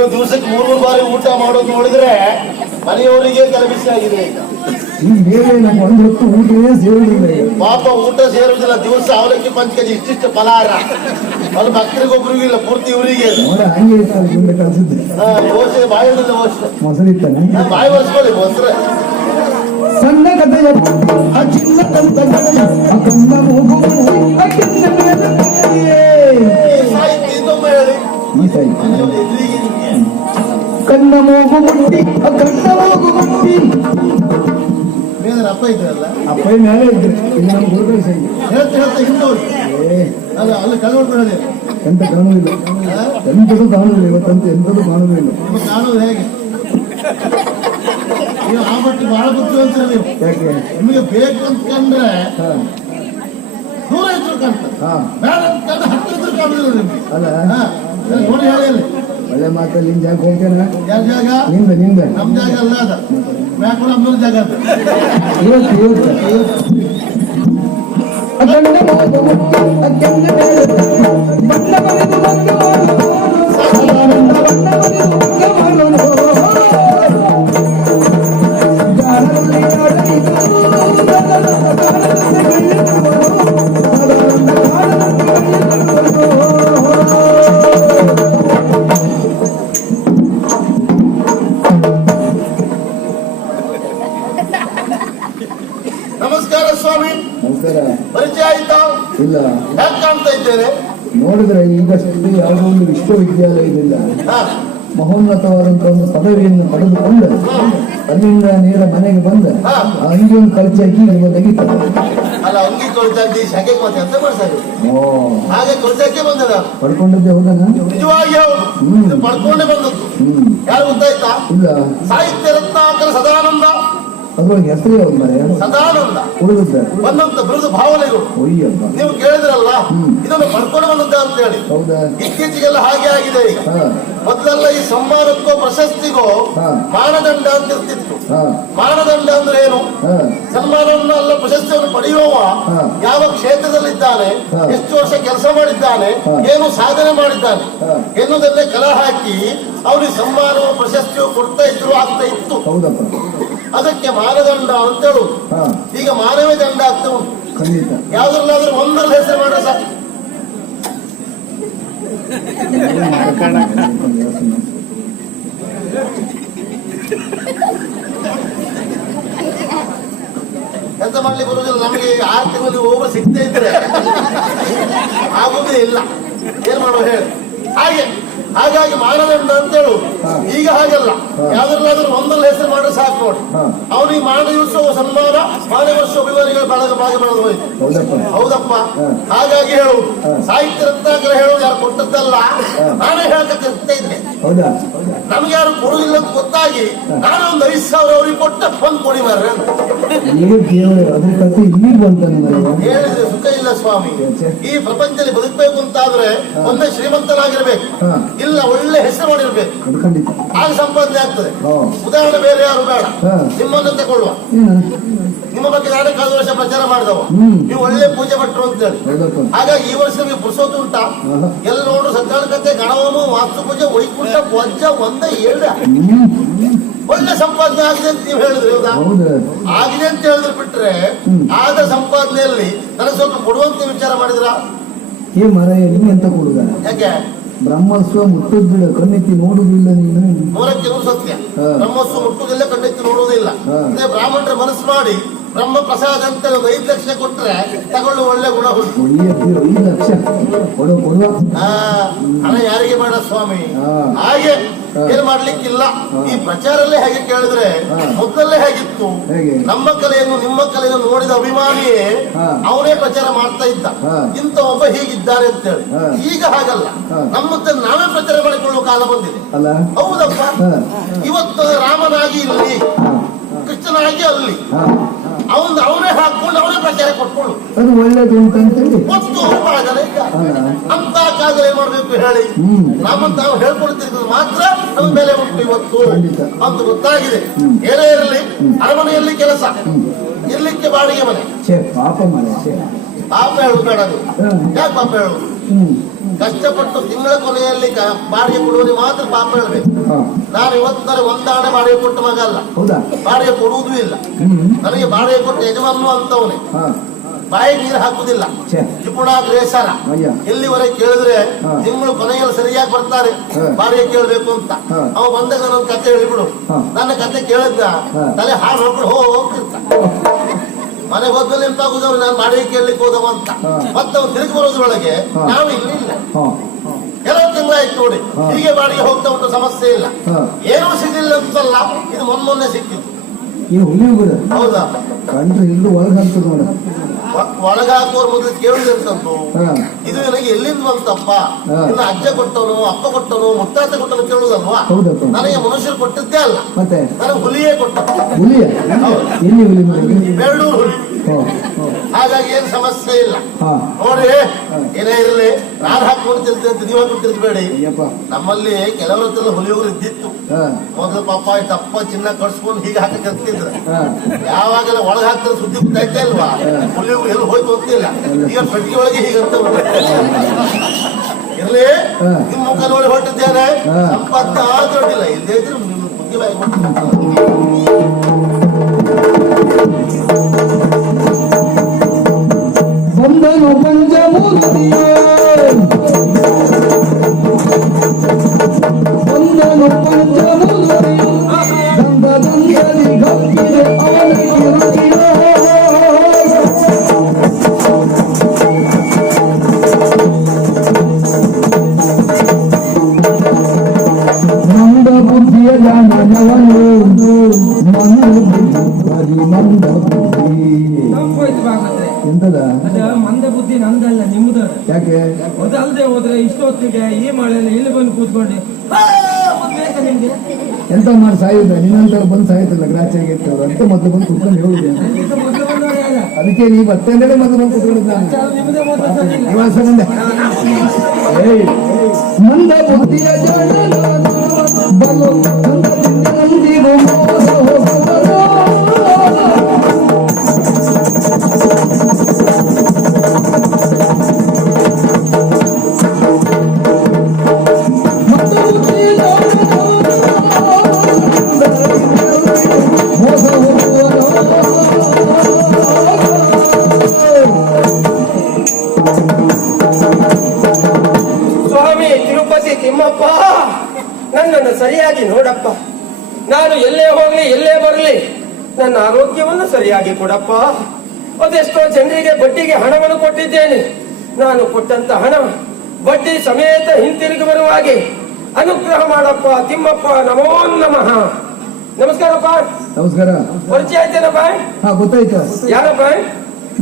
ನೀನು ದಿವಸಕ್ಕೆ 3 ಬಾರಿ ಊಟ ಮಾಡೋದು ನೋಡಿದ್ರೆ ಮನೆಯವರಿಗೆ ತಲೆಬಿಸಿ ಆಗಿದೆ ಈಗ. ಒಂದು ಹೊತ್ತು ಊಟವೇ ಸೇರುವುದಿಲ್ಲ. ಪಾಪ ಊಟ ಸೇರುವುದಿಲ್ಲ. ದಿವಸ ಅವಲಕ್ಕಿ 5 ಕೆಜಿ ಇಷ್ಟಿಷ್ಟು ಫಲಹಾರ, ಅದು ಮಕ್ಕಳಿಗೊಬ್ರಿಗೂ ಇಲ್ಲ, ಪೂರ್ತಿ ಇವರಿಗೆ. ಹಂಗೆ ಮುಂದೆ ಕಳಿಸಿದ್ದೆ ದೋಸೆ ಬಾಯಿಲ್ಲ, ಮೊಸರಿತ್ತಾನೆ ಬಾಯಿ ಒರೆಸ್ಕೊಳ್ಳಿ ಮೊಸರು. ಸಣ್ಣ ಕಥೆಯ ಚಿನ್ನ ಸಾಹಿತ್ಯ ಇನ್ನೊಮ್ಮೆ ಹೇಳಿ. ಈ ಸಾಹಿತ್ಯ ಕಣ್ಣ ಮೂಗು ಮುಟ್ಟಿ ಕಣ್ಣ ಮೂಗು ಮುಟ್ಟಿ ಮೇಲೆ ಅಪ್ಪ ಇದ್ರಲ್ಲ, ಅಪ್ಪ ಮೇಲೆ ಇದ್ರೆ ಇದು ನಮ್ಮ ಗುರುಗಳು ಸರಿ ಹೇಳ್ತಾ ಹಿಂದೋರು ಅಲ್ಲ ಅಲ್ಲಿ ಕಳ್ಕೊಂಡು ಹೇಳಿ. ಎಂತ ಕಾಣುವುದಿಲ್ಲ, ಎಂಥದ್ದು ಕಾಣುವುದಿಲ್ಲ ಇವತ್ತಂತ, ಎಂಥದ್ದು ಕಾಣುವುದಿಲ್ಲ. ನಿಮಗೆ ಕಾಣೋದು ಹೇಗೆ? ನೀವು ಆ ಮಟ್ಟಿಗೆ ಬಹಳ ಬುದ್ಧಿವಂತ ನೀವು. ಯಾಕೆ ನಿಮಗೆ ಬೇಕು ಅಂತಂದ್ರೆ ದೂರ ಇದ್ರು ಕಾಣ್ತದೆ, ಬೇಡ ಅಂತಂದ್ರೆ ಹತ್ತಿರ ಇದ್ರು ಕಾಣುದಿಲ್ಲ ನಿಮ್ಗೆ. ಅಲ್ಲ ನೋಡಿ ಹೇಳಿ. ಒಳ್ಳೆ ಮಾತಲ್ಲಿ ನಿನ್ ಜಾಗ ಹೋಗ್ತೇನೆ. ಯಾರ ಜಾಗ? ನಿಂದ ನಮ್ ಜಾಗ ಅಲ್ಲ, ಅದ ಮ್ಯಾಕೂಲ ಅಮ್ಮನ ಜಾಗ ಅಂತ. ನಮಸ್ಕಾರ ಸ್ವಾಮಿ. ನಮಸ್ಕಾರ. ಪರಿಚಯ ಆಯ್ತಾ? ಇಲ್ಲ. ಯಾಕೆ ಕಾಣ್ತಾ ಇದ್ದೇನೆ? ನೋಡಿದ್ರೆ ಈಗಷ್ಟೇ ಯಾವುದೋ ಒಂದು ವಿಶ್ವವಿದ್ಯಾಲಯದಿಂದ ಮಹೋನ್ನತವಾದಂತಹ ಒಂದು ಪದವಿಯನ್ನು ಪಡೆದುಕೊಂಡು ಅಲ್ಲಿಂದ ನೇರ ಮನೆಗೆ ಬಂದ ಅಂಗಿಯನ್ನು ಕಳಚಾಕಿ ನಿಮ್ಮ ತೆಗಿತಾರೆ. ಅಲ್ಲ ಅಂಗಿ ಕೊಳ್ಚಾಕಿ ಶಾಖೆ ಮತ್ತೆ ಅಂತ ಮಾಡ್ತಾರೆ. ಹಾಗೆ ಕೊಳ್ಚಾಕೆ ಬಂದದ ಪಡ್ಕೊಂಡದ್ದೇ ಹೌದನ? ನಿಜವಾಗಿ ಹೌದು, ಪಡ್ಕೊಂಡೇ ಬಂದದ್ದು. ಯಾರು ಗೊತ್ತಾಯ್ತಾ? ಇಲ್ಲ. ಸಾಹಿತ್ಯ ರತ್ನಾಕರ ಸದಾನಂದ. ಅದ್ರೊಳಗೆ ಹೆಸರು ಯಾವ್ದು ಮರೆ? ಸದಾನಂದ ಉಳಿದ ಬಂದಂತ ಬಿರುದು ಭಾವನೆಗಳು. ಒಯ್ಯಪ್ಪ, ನೀವು ಕೇಳಿದ್ರಲ್ಲ, ಇದನ್ನು ಪಡ್ಕೊಂಡು ಬಂದದ್ದ ಅಂತ ಹೇಳಿ. ಹೌದಾ? ಇತ್ತೀಚೆಗೆಲ್ಲ ಹಾಗೆ ಆಗಿದೆ ಈಗ. ಮೊದಲೆಲ್ಲ ಈ ಸಮ್ಮಾನಕ್ಕೋ ಪ್ರಶಸ್ತಿಗೋ ಮಾನದಂಡ ಅಂತ ಇರ್ತಿತ್ತು. ಮಾನದಂಡ ಅಂದ್ರೆ ಏನು? ಸನ್ಮಾನವನ್ನು ಅಲ್ಲ, ಪ್ರಶಸ್ತಿಯನ್ನು ಪಡೆಯುವ ಯಾವ ಕ್ಷೇತ್ರದಲ್ಲಿದ್ದಾನೆ, ಎಷ್ಟು ವರ್ಷ ಕೆಲಸ ಮಾಡಿದ್ದಾನೆ, ಏನು ಸಾಧನೆ ಮಾಡಿದ್ದಾನೆ ಎನ್ನುವುದನ್ನೇ ಕಲೆ ಹಾಕಿ ಅವನಿಗೆ ಸನ್ಮಾನವ ಪ್ರಶಸ್ತಿಯು ಕೊಡ್ತಾ ಇದ್ರು, ಆಗ್ತಾ ಇತ್ತು. ಅದಕ್ಕೆ ಮಾನದಂಡ ಅಂತ ಹೇಳು. ಈಗ ಮಾನವೇ ದಂಡ ಆಗ್ತಾ ಉಂಟು. ಯಾವ್ದ್ರಲ್ಲಾದ್ರೂ ಒಂದರಲ್ಲಿ ಹೆಸರು ಮಾಡ್ರೆ ಸಾಕು. ಎಂತ ಮಾಡ್ಲಿಕ್ಕೆ ಬರುವುದಿಲ್ಲ. ನಮಗೆ 6 ತಿಂಗಳಲ್ಲಿ ಹೋಗುವ ಸಿಗ್ತಾ ಇದ್ರೆ ಆಗುವುದೇ ಇಲ್ಲ. ಏನ್ ಮಾಡುವ ಹೇಳಿ? ಹಾಗಾಗಿ ಮಾನದಂಡ ಅಂತ ಹೇಳು. ಈಗ ಹಾಗೆಲ್ಲ, ಯಾವ್ದ್ರಲ್ಲಾದ್ರೂ ಒಂದರಲ್ಲಿ ಹೆಸರು ಮಾಡ್ರೆ ಸಾಕು ನೋಡಿ. ಅವನಿಗೆ ಮಾನವೋತ್ಸವ ಸನ್ಮಾನ, ಮಾನವೋತ್ಸವ ಅಭಿಮಾನಿಗಳ ಭಾಗ ಬೆಳೆದು ಹೋಯ್ತು. ಹೌದಪ್ಪ. ಹಾಗಾಗಿ ಹೇಳು, ಸಾಹಿತ್ಯ ರತ್ನಾಕರ ಹೇಳೋದು ಯಾರು ಕೊಟ್ಟದ್ದಲ್ಲ, ನಾನೇ ಹೇಳ್ತಾ ಇದ್ದೆ. ನಮ್ಗೆ ಯಾರು ಕೊಡುದಿಲ್ಲ ಅಂತ ಗೊತ್ತಾಗಿ ನಾನು ಒಂದು 5,000 ಅವ್ರಿಗೆ ಕೊಟ್ಟ ಬಂದು ಕೊಡಿ ಮಾರ್ರೆ ಹೇಳಿದ್ರೆ ಸುಖ ಇಲ್ಲ ಸ್ವಾಮಿ. ಈ ಪ್ರಪಂಚದಲ್ಲಿ ಬದುಕಬೇಕು ಅಂತಾದ್ರೆ ಒಂದೇ ಶ್ರೀಮಂತನಾಗಿರ್ಬೇಕು, ಇಲ್ಲ ಒಳ್ಳೆ ಹೆಸರು ಮಾಡಿರ್ಬೇಕು, ಆಗ ಸಂಪಾದನೆ ಆಗ್ತದೆ. ಉದಾಹರಣೆ ಬೇರೆ ಯಾರು ಬೇಡ, ನಿಮ್ಮನ್ನು ತಗೊಳ್ಳುವ. ನಿಮ್ಮ ಬಗ್ಗೆ ನಾನೇ ಕಳೆದ ವರ್ಷ ಪ್ರಚಾರ ಮಾಡಿದವ, ನೀವು ಒಳ್ಳೆ ಪೂಜೆ ಭಟ್ರು ಅಂತ ಹೇಳಿ. ಹಾಗಾಗಿ ಈ ವರ್ಷ ನೀವು ಪುರುಸೋತು ಉಂಟಾ? ಎಲ್ಲ ನೋಡ್ರು ಸತ್ಯಾನ ಕತೆ, ಗಣಹೋಮ, ವಾಸ್ತು ಪೂಜೆ, ವೈಕುಂಠ, ವಜ್ಜ 1-2 ಒಳ್ಳೆ ಸಂಪಾದನೆ ಆಗಿದೆ ಅಂತ ನೀವು ಹೇಳಿದ್ರಿ. ಹೌದಾ? ಆಗಿದೆ ಅಂತ ಹೇಳಿದ್ರೆ ಬಿಟ್ರೆ ಆದ ಸಂಪಾದನೆಯಲ್ಲಿ ನನಗೆ ಸ್ವಲ್ಪ ಕೊಡುವಂತ ವಿಚಾರ ಮಾಡಿದ್ರ? ಏ ಮರ ಎಂತ ಕೊಡುದ? ಯಾಕೆ? ಬ್ರಹ್ಮೋತ್ಸವ ಮುಟ್ಟುದಿಲ್ಲ, ಕಣ್ಣೆತ್ತಿ ನೋಡುದಿಲ್ಲ. ನೀನು 100% ಸತ್ಯ. ಬ್ರಹ್ಮೋತ್ಸವ ಮುಟ್ಟುದಿಲ್ಲ, ಕಣ್ಣೆತ್ತಿ ನೋಡುವುದಿಲ್ಲ. ಅದೇ ಬ್ರಾಹ್ಮಣರ ಮನಸ್ಸು ಮಾಡಿ ಬ್ರಹ್ಮ ಪ್ರಸಾದ ಅಂತ 5 ಲಕ್ಷ ಕೊಟ್ರೆ ತಗೊಳ್ಳು, ಒಳ್ಳೆ ಗುಣ ಉಂಟು. 5 ಲಕ್ಷ ಕೊಡುವ ಹಣ ಯಾರಿಗೆ ಬೇಡ ಸ್ವಾಮಿ. ಹಾಗೆ ಏನ್ ಮಾಡ್ಲಿಕ್ಕಿಲ್ಲ. ಈ ಪ್ರಚಾರಲ್ಲೇ ಹೇಗೆ ಕೇಳಿದ್ರೆ ಮೊದಲೇ ಹೇಗಿತ್ತು, ನಮ್ಮ ಕಲೆಯನ್ನು ನಿಮ್ಮ ಕಲೆಯನ್ನು ನೋಡಿದ ಅಭಿಮಾನಿಯೇ ಅವನೇ ಪ್ರಚಾರ ಮಾಡ್ತಾ ಇದ್ದ, ಇಂತ ಒಬ್ಬ ಹೀಗಿದ್ದಾರೆ ಅಂತ ಹೇಳಿ. ಈಗ ಹಾಗಲ್ಲ, ನಮ್ಮತ್ತ ನಾವೇ ಪ್ರಚಾರ ಮಾಡಿಕೊಳ್ಳುವ ಕಾಲ ಬಂದಿದೆ. ಹೌದಪ್ಪ. ಇವತ್ತು ರಾಮನಾಗಿ ಇಲ್ಲಿ, ಕೃಷ್ಣನಾಗಿ ಅಲ್ಲಿ, ಅವನೇ ಹಾಕೊಂಡು ಅವನೇ ಪ್ರಚಾರ ಕೊಟ್ಕೊಳ್ಳು. ಅದು ಒಳ್ಳೇದು ಗೊತ್ತು ಅಂತ ಕಾಲದಲ್ಲಿ ಏನ್ ಮಾಡ್ಬೇಕು ಹೇಳಿ? ನಮ್ಮಂತ ನಾವು ಹೇಳ್ಕೊಳ್ತಿರೋದು ಮಾತ್ರ ನಮ್ಮ ಬೆಲೆ ಉಂಟು ಇವತ್ತು ಅಂತ ಗೊತ್ತಾಗಿದೆ. ಏನೇ ಇರಲಿ, ಅರಮನೆಯಲ್ಲಿ ಕೆಲಸ, ಇರ್ಲಿಕ್ಕೆ ಬಾಡಿಗೆ ಮನೆ. ಪಾಪ ಹೇಳುದು ಬೇಡ. ಯಾಕೆ ಪಾಪ ಹೇಳುದು? ಕಷ್ಟಪಟ್ಟು ತಿಂಗಳ ಕೊನೆಯಲ್ಲಿ ಬಾಡಿಗೆ ಕೊಡುವಲ್ಲಿ ಮಾತ್ರ ಪಾಪ ಹೇಳ್ಬೇಕು. ಹಾ. ನಾನು ಇವತ್ತರ ಒಂದಾಣೆ ಬಾಡಿಗೆ ಕೊಟ್ಟ ಮಗ ಅಲ್ಲ, ಹೌದಾ? ಬಾಡಿಗೆ ಕೊಡುವುದೂ ಇಲ್ಲ. ನನಗೆ ಬಾಡಿಗೆ ಕೊಟ್ಟ ಯಜಮಾನು ಅಂತವನೇ, ಹಾ. ಬಾಯಿಗೆ ನೀರು ಹಾಕುದಿಲ್ಲ, ಛೆ. ಜಿಪುಣ ಗ್ರೇಸರ. ಅಯ್ಯ. ಎಲ್ಲಿವರೆಗೆ ಕೇಳಿದ್ರೆ ಹಾ. ತಿಂಗಳು ಕೊನೆಯಲ್ಲಿ ಸರಿಯಾಗಿ ಬರ್ತಾರೆ ಹಾ. ಬಾಡಿಗೆ ಕೇಳಬೇಕು ಅಂತ. ಹಾ. ಅವ ಬಂದಾಗ ನನ್ನ ಕತೆ ಹೇಳಿಬಿಡು. ಹಾ. ನನ್ನ ಕತೆ ಕೇಳಿದ್ದ ಹಾ. ತಲೆ ಹಾಳು ನೋಡ್ಬಿಡು ಹೋಗ್ತಿರ್ತ. ಮನೆಗೆ ಹೋದ್ಮೇಲೆ ಎಂತಾಗುದವ್ ನಾನು ಬಾಡಿಗೆ ಕೇಳಲಿಕ್ಕೆ ಹೋದವ ಅಂತ. ಹಾ. ಮತ್ತೆ ಅವ್ನು ತಿರುಗಿ ಬರೋದ್ರೊಳಗೆ ಹಾ. ನಾವು ಇಲ್ಲಿಲ್ಲ. ಹಾ. ಕೆಲವು ತಿಂಗಳಾಯ್ತು ನೋಡಿ, ಹಾ. ಹೀಗೆ ಬಾಡಿಗೆ ಹೋಗ್ತಾ ಉಂಟು, ಸಮಸ್ಯೆ ಇಲ್ಲ. ಹಾ. ಏನೂ ಸಿಗಲಿಲ್ಲ ಅಂತಲ್ಲ, ಇದು ಮೊನ್ನೆ ಸಿಕ್ಕಿತ್ತು. ಈ ಹುಲಿ ಬಿಡ ಹೌದಾ? ಕಂಡ್ರೆ ಇಲ್ಲೂ ಒಳಗೆ ಹಾಕ್ತದ ನೋಡ. ಒಳಗಾಕೋರ್ ಮೊದಲು ಕೇಳುದಂತಂತು, ಹಾ. ಇದು ನನಗೆ ಎಲ್ಲಿಂದ ಬಂತಪ್ಪ? ಹಾ. ಇನ್ನು ಅಜ್ಜ ಕೊಟ್ಟವನು, ಅಪ್ಪ ಕೊಟ್ಟವನು, ಮುತ್ತಾತ ಕೊಟ್ಟವನು ಕೇಳುದಲ್ವಾ? ಹೌದಪ್ಪ. ನನಗೆ ಮನುಷ್ಯರು ಕೊಟ್ಟಿದ್ದೇ ಅಲ್ಲ, ಮತ್ತೆ ನನಗೆ ಹುಲಿಯೇ ಕೊಟ್ಟ. ಹುಲಿಯ ಎಲ್ಲಿ ಹುಲಿ ಮನೆಗೆ? ಬೆಳ್ಳೂರು ಹುಲಿ. ಹಾ. ಹಾ. ಹಾಗಾಗಿ ಏನು ಸಮಸ್ಯೆ ಇಲ್ಲ. ಹಾ. ನೋಡಿ, ಏನೇ ಇರಲಿ, ನಾನು ಹಾಕೊಂಡು ತಿಂತ ನೀವು ಹಾಕೊಂಡು ತಿರ್ಬೇಡಿ. ಅಯ್ಯಪ್ಪ. ನಮ್ಮಲ್ಲಿ ಕೆಲವರ ಹತ್ರ ಹುಲಿಯೋರು ಇದ್ದಿತ್ತು. ಹಾ. ಮೊದಲು ಪಾಪ ತಪ್ಪ ಚಿನ್ನ ಕಟ್ಸ್ಕೊಂಡು ಹೀಗೆ ಹಾಕಿ ಕರ್ತಿದ್ರು. ಹಾ. ಯಾವಾಗೆಲ್ಲ ಒಳಗೆ ಹಾಕ್ತಾರೆ ಸುದ್ದಿ ಗೊತ್ತಾಯ್ತಾ ಇಲ್ವಾ? ಹುಲಿ ಎಲ್ಲಿ ಹೋಯ್ತು ಗೊತ್ತಿಲ್ಲ. ಈಗ ಪೆಟ್ಟಿಗೆ ಒಳಗೆ ಹೀಗಂತ ಇರ್ಲಿ, ಹಾ. ನಿಮ್ ಮುಖ ನೋಡಿ ಹೊರಟಿದ್ದೇನೆ. ಹಾ. ಸಂಪತ್ತ ದೊಡ್ಡಿಲ್ಲ, ಇಲ್ಲದೇ ಇದ್ರೆ ನಿಮ್ ಬುದ್ಧಿ ಬಾಯಿ ಬಂದನು ಪಂಚಮೂರ್ತಿಯೋ, ಬಂದನು ಪಂಚಮೂರ್ತಿಯೋ, ದಂಡದಲ್ಲಿ ಗಪ್ಪಿದೆ ಅವನಿಗೆ ರುಚಿಯೋ. ಮಂದ ಬುದ್ಧಿಯ ಜಾನವನು, ಮಂದ ಬುದ್ಧಿ ಮಂದ ಬುದ್ಧಿ. ಎಂತದ? ಮಂದ ಬುದ್ಧಿ ನಂದಲ್ಲ, ನಿಮ್ದು. ಯಾಕೆ? ಅದಲ್ದೆ ಹೋದ್ರೆ ಇಷ್ಟೊತ್ತಿಗೆ ಈ ಮಳೆಯಲ್ಲಿ ಇಲ್ಲಿ ಬಂದು ಕೂತ್ಕೊಂಡು ಬೇಕಾ ನಿಮ್ಗೆ? ಎಂತ ಮಾಡಿ ಸಾಯುದ? ನಿನ್ನಂತರ ಬಂದು ಸಾಯ್ತಲ್ಲ ಗ್ರಾಚಾಗಿ ಇರ್ತವ್ರು ಅಂತ ಮೊದಲು ಬಂದು ಕುತ್ಕೊಂಡು ಹೇಳುದು. ಇದು ಮೊದಲು ಬಂದವರೇ ಅಲ್ಲ. ಅದಕ್ಕೆ ನೀವು ಮತ್ತೆ ಮೊದಲು ಬಂದು ಕುತ್ಕೊಳ್ಳೋದು ನಾನು. ನಿಮ್ಮದೇ ಮೊದಲು ಸರಿಯಿಲ್ಲ. ನಿವಾಸ ಬಂದೆ. ಏಯ್, ಮಂದ ಬುದ್ಧಿಯ ಜಾಣನು, ಬಲು ನಂದಿಗೂ ಮೋಸ ಹೋಗುವನು. ಸ್ವಾಮಿ ತಿರುಪತಿ ತಿಮ್ಮಪ್ಪ, ನನ್ನನ್ನು ಸರಿಯಾಗಿ ನೋಡಪ್ಪ. ನಾನು ಎಲ್ಲೇ ಹೋಗ್ಲಿ ಎಲ್ಲೇ ಬರಲಿ ನನ್ನ ಆರೋಗ್ಯವನ್ನು ಸರಿಯಾಗಿ ಕೊಡಪ್ಪ. ಅದೆಷ್ಟೋ ಜನರಿಗೆ ಬಡ್ಡಿಗೆ ಹಣವನ್ನು ಕೊಟ್ಟಿದ್ದೇನೆ. ನಾನು ಕೊಟ್ಟಂತ ಹಣ ಬಡ್ಡಿ ಸಮೇತ ಹಿಂತಿರುಗಿ ಬರುವ ಹಾಗೆ ಅನುಗ್ರಹ ಮಾಡಪ್ಪ ತಿಮ್ಮಪ್ಪ. ನಮೋ ನಮಃ. ನಮಸ್ಕಾರಪ್ಪ. ನಮಸ್ಕಾರ. ಪರಿಚಯ ಆಯ್ತೇನಪ್ಪ? ಹಾ, ಗೊತ್ತಾಯ್ತು. ಯಾರಪ್ಪ?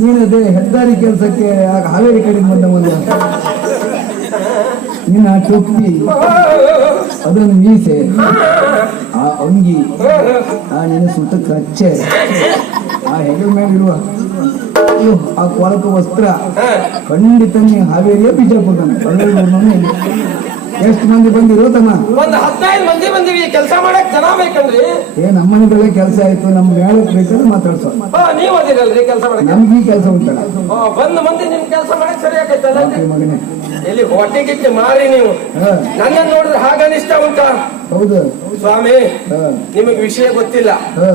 ನೀನದೇ ಹೆದ್ದಾರಿ ಕೆಲಸಕ್ಕೆ ಹಾವೇರಿ ಕಡೆ ಬಂದವಲ್ಲ. ನಿನ್ನ ಟೊಪ್ಪಿ, ಅದೊಂದು ಮೀಸೆ, ಆ ಅಂಗಿ, ಆ ನಿನ್ನ ಸುತ್ತ ಕಚ್ಚೆ, ಆ ಹೆಗಲ ಮೇಲೆ ಇರುವ ಆ ಕೊಳಕ ವಸ್ತ್ರ, ಖಂಡಿತ ನೀ ಹಾವೇರಿಯ ಬಿಜಾಪುರ. ಎಷ್ಟು ಮಂದಿ ಬಂದಿರೋ ತಮ್ಮ? ಒಂದು 15 ಮಂದಿ ಬಂದಿವಿ. ಕೆಲಸ ಮಾಡಕ್ ಜನ ಬೇಕಂದ್ರಿ. ನಮ್ಮನೆಗಳೇ ಕೆಲಸ ಆಯ್ತು, ನಮ್ ಮೇಳಕ್ ಬೇಕಾದ್ರೆ ಮಾತಾಡ್ಸೋ. ನೀವ್ ಅದಿರಲ್ರಿ ಕೆಲಸ ಮಾಡಕ್? ನಮ್ಗೆ ಈ ಕೆಲಸ ಉಂಟಲ್ಲ. ಬಂದು ಮಂದಿ ನಿಮ್ ಕೆಲಸ ಮಾಡಕ್ ಸರಿ ಆಗೈತಲ್ಲ. ಮಗನೇ, ಎಲ್ಲಿ ಹೊಟ್ಟೆಗಿಟ್ಟು ಮಾರಿ ನೀವು ಹಾ. ನನ್ನ ನೋಡಿದ್ರೆ ಹಾಗನಿಷ್ಟ ಉಂಟಾ? ಹೌದು ಸ್ವಾಮಿ, ಹಾ. ನಿಮಗೆ ವಿಷಯ ಗೊತ್ತಿಲ್ಲ. ಹಾ.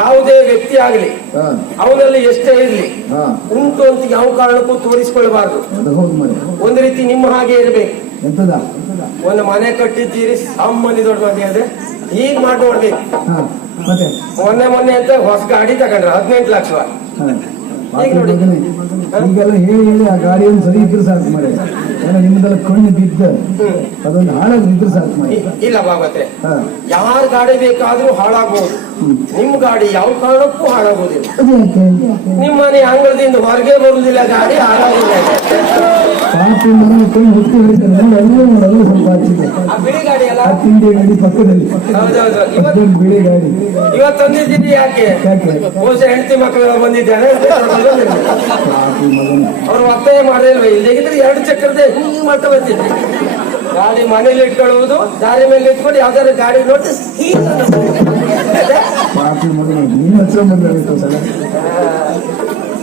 ಯಾವುದೇ ವ್ಯಕ್ತಿ ಆಗ್ಲಿ, ಹಾ. ಅವನಲ್ಲಿ ಎಷ್ಟೇ ಇರ್ಲಿ, ಹಾ. ಉಂಟು ಅಂತ ಯಾವ ಕಾರಣಕ್ಕೂ ತೋರಿಸ್ಕೊಳ್ಬಾರ್ದು. ಅದು ಹೌದು ಮನೆ. ಒಂದು ರೀತಿ ನಿಮ್ಮ ಹಾಗೆ ಇರ್ಬೇಕು. ಎಂತದ? ಒಂದು ಮನೆ ಕಟ್ಟಿದ್ದೀರಿ, ಸಾಮಾನ್ಯ ದೊಡ್ಡ ಮನೆ ಅದೇ ಈಗ ಮಾಡಿ ನೋಡ್ಬೇಕು. ಹಾ. ಮತ್ತೆ ಮೊನ್ನೆ ಅಂತ ಹೊಸ ಗಾಡಿ ತಗೊಂಡ್ರ 18 ಲಕ್ಷ. ಹಾ. ಮಗನೇ, ಈಗೆಲ್ಲ ಹೇಳಿ ಆ ಗಾಡಿಯನ್ನು ಸರಿ ಇದ್ರೆ ಸಾಕು ಮಾಡಿ. ಎಲ್ಲ ನಿಮ್ದೆಲ್ಲ ಕಣ್ಣು ಬಿದ್ದ ಅದೊಂದು ಹಾಳಾಗಿದ್ರೆ ಸಾಕು ಮಾಡಿ. ಇಲ್ಲ ಬಾಬತ್ರೆ, ಹಾ. ಯಾರ ಗಾಡಿ ಬೇಕಾದ್ರೂ ಹಾಳಾಗಬಹುದು. ನಿಮ್ ಗಾಡಿ ಯಾವ ಕಾರಣಕ್ಕೂ ಹಾಳಾಗುವುದಿಲ್ಲ. ಅದು ಯಾಕೆ? ನಿಮ್ಮ ಮನೆ ಅಂಗಳದಿಂದ ಹೊರಗೆ ಬರುವುದಿಲ್ಲ, ಗಾಡಿ ಹಾಳಾಗುದಿಲ್ಲ. ಪಾಪಿ ಮಗನ ಕಣ್ಣು ಹುಟ್ಟಿ ಹಿಡಿತಾರೆ ನೋಡಿ, ಅಲ್ಲೂ ನೋಡಲ್ಲ ಸ್ವಲ್ಪ ಹಚ್ಚಿದೆ. ಆ ಬಿಳಿ ಗಾಡಿ ಅಲ್ಲ? ಆ ತಿಂಡಿ ಗಾಡಿ ಪಕ್ಕದಲ್ಲಿ ಹೌದೌದು. ಅದೊಂದು ಬಿಳಿ ಗಾಡಿ. ಇವತ್ತು ತಂದಿದ್ದೀನಿ. ಯಾಕೆ? ಯಾಕೆ? ಬಹುಶ ಹೆಂಡತಿ ಮಕ್ಕಳೆಲ್ಲ ಬಂದಿದ್ದಾರೆ. ಪಾಪಿ ಮಗನ. ಅವ್ರು ಒತ್ತಾಯ ಮಾಡಿಲ್ವ? ಇಲ್ಲಿಗಿದ್ರೆ 2 ಚಕ್ರದೇ ಹಿಂಗ್ ಮಾಡ್ತಾ ಬರ್ತಿದ್ವಿ. ಗಾಡಿ ಮನೇಲಿ ಇಟ್ಕೊಳ್ಳುವುದು, ದಾರಿ ಮೇಲೆ ಇಟ್ಕೊಂಡು ಯಾವ್ದಾದ್ರು ಗಾಡಿ ನೋಡಿ ಪಾಪಿ ಮಗನ, ನೀನು ಹತ್ರ ಬಂದಾಗಿತ್ತು ಸಲ.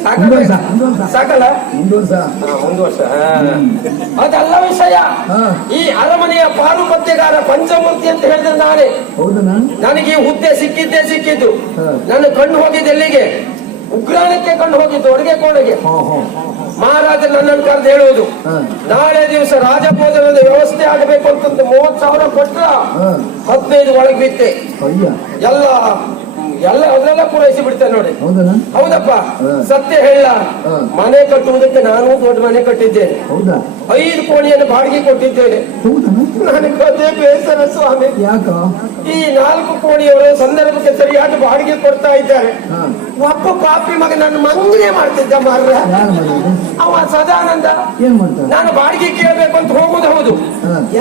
ಒಂದು ವರ್ಷ ಸಾಕಲ್ಲ ಒಂದು ವರ್ಷ ಒಂದು ವರ್ಷ ಅದಲ್ಲ ವಿಷಯ. ಹಾ. ಈ ಅರಮನೆಯ ಪಾರುಪತ್ಯಗಾರ ಪಂಚಮೂರ್ತಿ ಅಂತ ಹೇಳಿದ್ರೆ ನಾನೇ. ಹೌದಾ? ನನಗೆ ಈ ಹುದ್ದೆ ಸಿಕ್ಕಿದ್ದು ಹಾ. ನನ್ನ ಕಣ್ಣು ಹೋಗಿದ್ದು ಎಲ್ಲಿಗೆ? ಉಗ್ರಾಣಕ್ಕೆ ಕಣ್ಣು ಹೋಗಿದ್ದು ಅಡುಗೆ ಕೋಣೆಗೆ. ಮಹಾರಾಜ ನನ್ನನ್ನು ಕರೆದು ಹೇಳುವುದು, ನಾಳೆ ದಿವಸ ರಾಜಭೋಜನದ ವ್ಯವಸ್ಥೆ ಆಗಬೇಕು ಅಂತಂದು 30,000 ಕೊಟ್ರ 15 ಒಳಗೆ ಬಿತ್ತೆ ಎಲ್ಲ ಅದೆಲ್ಲ ಪೂರೈಸಿ ಬಿಡ್ತೇನೆ ನೋಡಿ. ಹೌದಪ್ಪ, ಸತ್ಯ ಹೇಳ. ಮನೆ ಕಟ್ಟುವುದಕ್ಕೆ ನಾನು ದೊಡ್ಡ ಮನೆ ಕಟ್ಟಿದ್ದೇನೆ. 5 ಕೋಣೆಯನ್ನು ಬಾಡಿಗೆ ಕೊಟ್ಟಿದ್ದೇನೆ. ನನಗೆ ಅದೇ ಬೇಸರ ಸ್ವಾಮಿ. ಯಾಕ ಈ 4 ಕೋಣೆಯವರು ಸಂದರ್ಭಕ್ಕೆ ಸರಿಯಾಗಿ ಬಾಡಿಗೆ ಕೊಡ್ತಾ ಇದ್ದಾರೆ. ಒಬ್ಬ ಪಾಪಿ ಮಗ ನನ್ನ ಮಂಗನೆ ಮಾಡ್ತಿದ್ದ ಮಾರ್ರ. ಅವ ಸದಾನಂದ ಏನ್ ಮಾಡ್ತಾನೆ? ನಾನು ಬಾಡಿಗೆ ಕೇಳಬೇಕು ಅಂತ ಹೋಗುದು ಹೌದು,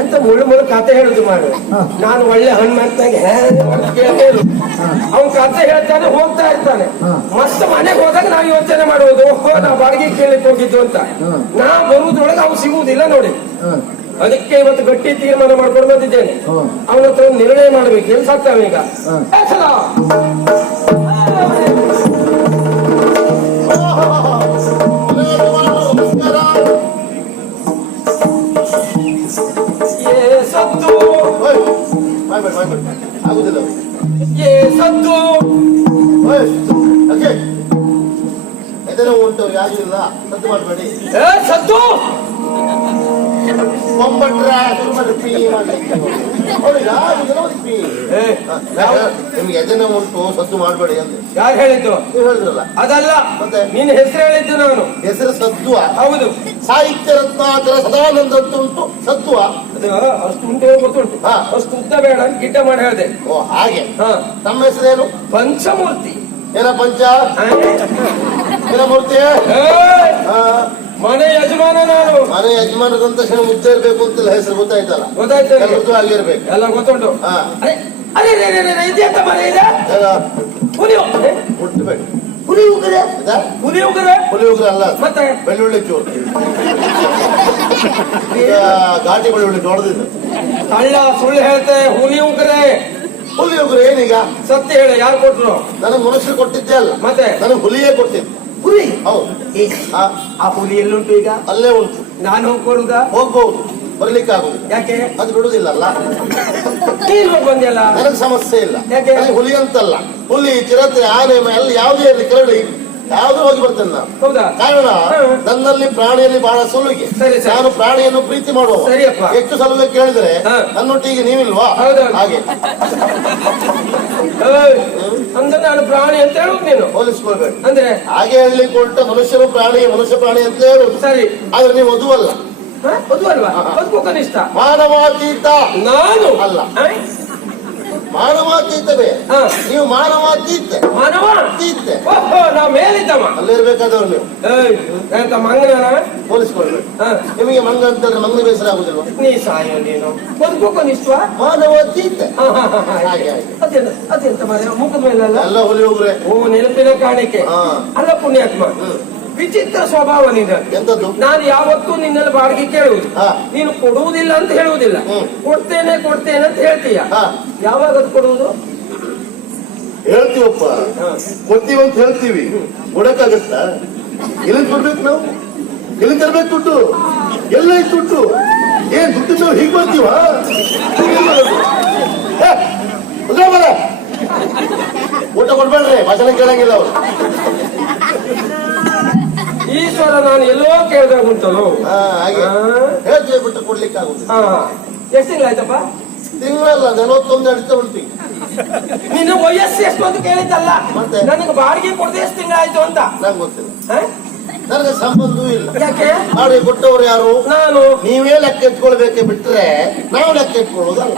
ಎಂತ ಮುಳ್ಳು ಕತೆ ಹೇಳುದು ಮಾರ್ರೆ. ನಾನು ಒಳ್ಳೆ ಹಣ್ಣು ಕೇಳಬೇಕು. ಅವನ್ ಕತೆ ಹೇಳ್ತಾನೆ, ಹೋಗ್ತಾ ಇರ್ತಾನೆ. ಮಸ್ತ್ ಮನೆಗೆ ಹೋದಾಗ ನಾವು ಯೋಚನೆ ಮಾಡುವುದು, ನಾ ಬಾಡಿಗೆ ಕೇಳಲಿಕ್ಕೆ ಹೋಗಿದ್ದು ಅಂತ. ನಾ ಬರುವುದ್ರೊಳಗೆ ಅವ್ನು ಸಿಗುವುದಿಲ್ಲ ನೋಡಿ. ಅದಕ್ಕೆ ಇವತ್ತು ಗಟ್ಟಿ ತೀರ್ಮಾನ ಮಾಡ್ಕೊಂಡು ಬಂದಿದ್ದೇನೆ. ಅವನ ಹತ್ರ ಒಂದು ನಿರ್ಣಯ ಮಾಡ್ಬೇಕು. ಎಲ್ಲಿ ಸಾಕ್ತಾವ ಈಗ? ಸತ್ತು ಆಗುದಿಲ್ಲ. ಸತ್ತು ಎದೆನೋ ಉಂಟು, ಆಗಿಲ್ಲ. ಸದ್ದು ಮಾಡಬೇಡಿ. ಸತ್ತು ನಿಮ್ಗೆ ಎದೆನೋ ಉಂಟು, ಸದ್ದು ಮಾಡಬೇಡಿ ಅಂತ ಯಾರು ಹೇಳಿದ್ದು? ನೀವು ಹೇಳಿದ್ರಲ್ಲ. ಅದಲ್ಲ, ಮತ್ತೆ ನಿನ್ನ ಹೆಸರು ಹೇಳಿದ್ದು ನಾನು. ಹೆಸರು ಸದ್ದುವ? ಹೌದು. ಸಾಹಿತ್ಯ ರತ್ನಾಕರ ಸದಾನಂದ ಉಂಟು ಸತ್ವ. ಅಷ್ಟು ಉಂಟು ಗೊತ್ತುಂಟು. ಅಷ್ಟು ಉದ್ದ ಬೇಡ ಗಿಡ್ಡ ಮಾಡಿ ಹೇಳಿದೆ. ಓ ಹಾಗೆ. ನಮ್ಮ ಹೆಸರೇನು? ಪಂಚಮೂರ್ತಿ. ಏನ ಪಂಚ ಏನ ಮೂರ್ತಿ? ಮನೆ ಯಜಮಾನ ನಾನು. ಮನೆ ಯಜಮಾನದಂತ ತಕ್ಷಣ ಮುದ್ದೆ ಇರ್ಬೇಕು ಅಂತಿಲ್ಲ, ಹೆಸರು ಗೊತ್ತಾಯ್ತಲ್ಲ? ಗೊತ್ತಾಯ್ತು, ಆಗಿರ್ಬೇಕು. ಎಲ್ಲ ಗೊತ್ತುಂಟು. ಅದೇ ಇದೆಂತ ಮನೆ ಇದೆ? ಹುಲಿ ಮುಟ್ಟಬೇಡಿ. ಹುಲಿ ಉಗ್ರೆ ಹುಲಿ ಉಗ್ರೆ ಹುಲಿ ಉಗ್ರೆ ಅಲ್ಲ, ಮತ್ತೆ ಬೆಳ್ಳುಳ್ಳಿ ಚೂರು. ಈಗ ಘಾಟಿ ಬೆಳ್ಳುಳ್ಳಿ ದೊಡ್ಡದಿದೆ. ಅಲ್ಲ, ಸುಳ್ಳು ಹೇಳ್ತೆ. ಹುಲಿ ಉಗ್ರೆ. ಹುಲಿ ಉಗ್ರೆ ಏನೀಗ? ಸತ್ಯ ಹೇಳ. ಯಾರು ಕೊಟ್ರು? ನನಗೆ ಮನುಷ್ಯರು ಕೊಟ್ಟಿದ್ದೆ ಅಲ್ಲ, ಮತ್ತೆ ನನಗೆ ಹುಲಿಯೇ ಕೊಟ್ಟಿದ್ದು. ಹುಲಿ? ಹೌದು. ಆ ಹುಲಿ ಎಲ್ಲುಂಟು ಈಗ? ಅಲ್ಲೇ ಉಂಟು. ನಾನು ಹೋಗ್ಬೋದ? ಹೋಗ್ಬಹುದು, ಬರ್ಲಿಕ್ಕೆ ಆಗುದಿಲ್ಲ. ಯಾಕೆ? ಅದು ಬಿಡುದಿಲ್ಲಲ್ಲ. ನೀನು ಬಂದಿಲ್ಲ. ನನಗೆ ಸಮಸ್ಯೆ ಇಲ್ಲ. ಯಾಕೆ? ಹುಲಿ ಅಂತಲ್ಲ, ಹುಲಿ, ಚಿರತೆ, ಆನೆ ಎಲ್ಲ ಯಾವುದೇ ಇರಲಿ, ಕರಡಿ ಯಾವ್ದು ಹೋಗಿ ಬರ್ತೇನೆ ನಾನು. ಹೌದಾ? ಕಾರಣ ನನ್ನಲ್ಲಿ ಪ್ರಾಣಿಯಲ್ಲಿ ಬಹಳ ಸಲುಗೆ. ನಾನು ಪ್ರಾಣಿಯನ್ನು ಪ್ರೀತಿ ಮಾಡುವ. ಹೆಚ್ಚು ಸಲುಗೆ ಕೇಳಿದ್ರೆ ನನ್ನೊಟ್ಟಿಗೆ ನೀವಿಲ್ವಾ? ಹಾಗೆ ಅಂದ್ರೆ ನಾನು ಪ್ರಾಣಿ ಅಂತ ಹೇಳುದು ನೀನು ಹೋಲಿಸ್ಕೊಳ್ಬೇಡಿ. ಅಂದ್ರೆ ಹಾಗೆ ಹೇಳಲಿಕ್ಕೆ ಉಂಟ. ಮನುಷ್ಯರು ಪ್ರಾಣಿ, ಮನುಷ್ಯ ಪ್ರಾಣಿ ಅಂತ ಹೇಳುದು ಸರಿ. ಆದ್ರೆ ನೀವು ವಧುವಲ್ಲ. ವಧುವಲ್ವಾ? ವಧು ಕನಿಷ್ಠ. ಮಾನವಾತೀತ ನಾನು ಅಲ್ಲ. ಮಾನವಾತೀತವೇ ನೀವು? ಮಾನವಾತೀತ ಮಾನವ ತೀತೆ. ನಾವು ಮೇಲಿದ್ದವ ಅಲ್ಲಿರ್ಬೇಕಾದವ್ರು ನೀವು. ಎಂತ ಮಂಗನ ಹೋಲಿಸ್ಕೊಳ್ಬೇಕು. ನಿಮಗೆ ಮಂಗ ಅಂತಂದ್ರೆ ಮಂಗ ಬೇಸರ ಆಗುದಿಲ್ವ? ನೀ ಸಾಯೋ ನೀನು. ಬದುಕು ಕನಿಷ್ಠ ಮಾನವಾತೀತ. ಹಾಗೆ ಅದೆಂತ ಮರ ಮುಖದ ಮೇಲಲ್ಲ ಎಲ್ಲ ಹುಲಿ ಹೋಗ್ರೆ. ಓ, ನೆನಪಿನ ಕಾಣಿಕೆ ಅಲ್ಲ ಪುಣ್ಯಾತ್ಮ. ವಿಚಿತ್ರ ಸ್ವಭಾವ ನಿಂದ. ಎಂತದ್ದು? ನಾನು ಯಾವತ್ತೂ ನಿನ್ನೆಲ್ಲ ಬಾಡಿಗೆ ಕೇಳುವುದು, ನೀನು ಕೊಡುವುದಿಲ್ಲ ಅಂತ ಹೇಳುವುದಿಲ್ಲ. ಕೊಡ್ತೇನೆ ಅಂತ ಹೇಳ್ತೀಯ. ಯಾವಾಗ ಅದು ಕೊಡುವುದು? ಹೇಳ್ತೀವಪ್ಪ, ಕೊಡ್ತೀವಿ ಅಂತ ಹೇಳ್ತೀವಿ. ಕೊಡಕ್ಕಾಗತ್ತ? ಎಲ್ಲಿ ಕೊಡ್ಬೇಕು ನಾವು? ಎಲ್ಲಿ ತರ್ಬೇಕು ದುಡ್ಡು? ಎಲ್ಲ ದುಡ್ಡು? ಏನ್ ದುಡ್ಡು ನಾವು ಹೀಗೆ ಬರ್ತೀವ? ಊಟ ಕೊಡ್ಬೇಡ್ರಿ, ಭಾಷಣ ಕೇಳಂಗಿಲ್ಲ ಅವ್ರು. ಈಶ್ವರ ನಾನು ಎಲ್ಲೋ ಕೇಳಿದಾಗ ಉಂಟಲು. ಹಾಗೆ ಹೇಳ್ತೀವಿ, ಬಿಟ್ಟು ಕೊಡ್ಲಿಕ್ಕೆ ಆಗುದು. ಎಷ್ಟು ತಿಂಗಳಾಯ್ತಪ್ಪ? ತಿಂಗಳಲ್ಲ, 41 ಅಡಿತ ಉಂಟು. ನಿನ್ನ ವಯಸ್ಸು ಎಷ್ಟು ಅಂತ ಕೇಳಿದ್ದಲ್ಲ, ಮತ್ತೆ ನನಗೆ ಬಾಡಿಗೆ ಕೊಡದೆ ಎಷ್ಟು ತಿಂಗಳಾಯ್ತು ಅಂತ ನಂಗೆ ಗೊತ್ತಿಲ್ಲ. ನನಗೆ ಸಂಬಂಧವೂ ಇಲ್ಲ. ಯಾಕೆ? ಬಾಡಿಗೆ ಕೊಟ್ಟವರು ಯಾರು? ನಾನು. ನೀವೇ ಲೆಕ್ಕ ಎತ್ಕೊಳ್ಬೇಕೆ ಬಿಟ್ರೆ ನಾವು ಲೆಕ್ಕ ಎತ್ಕೊಳ್ಳೋದಲ್ಲ.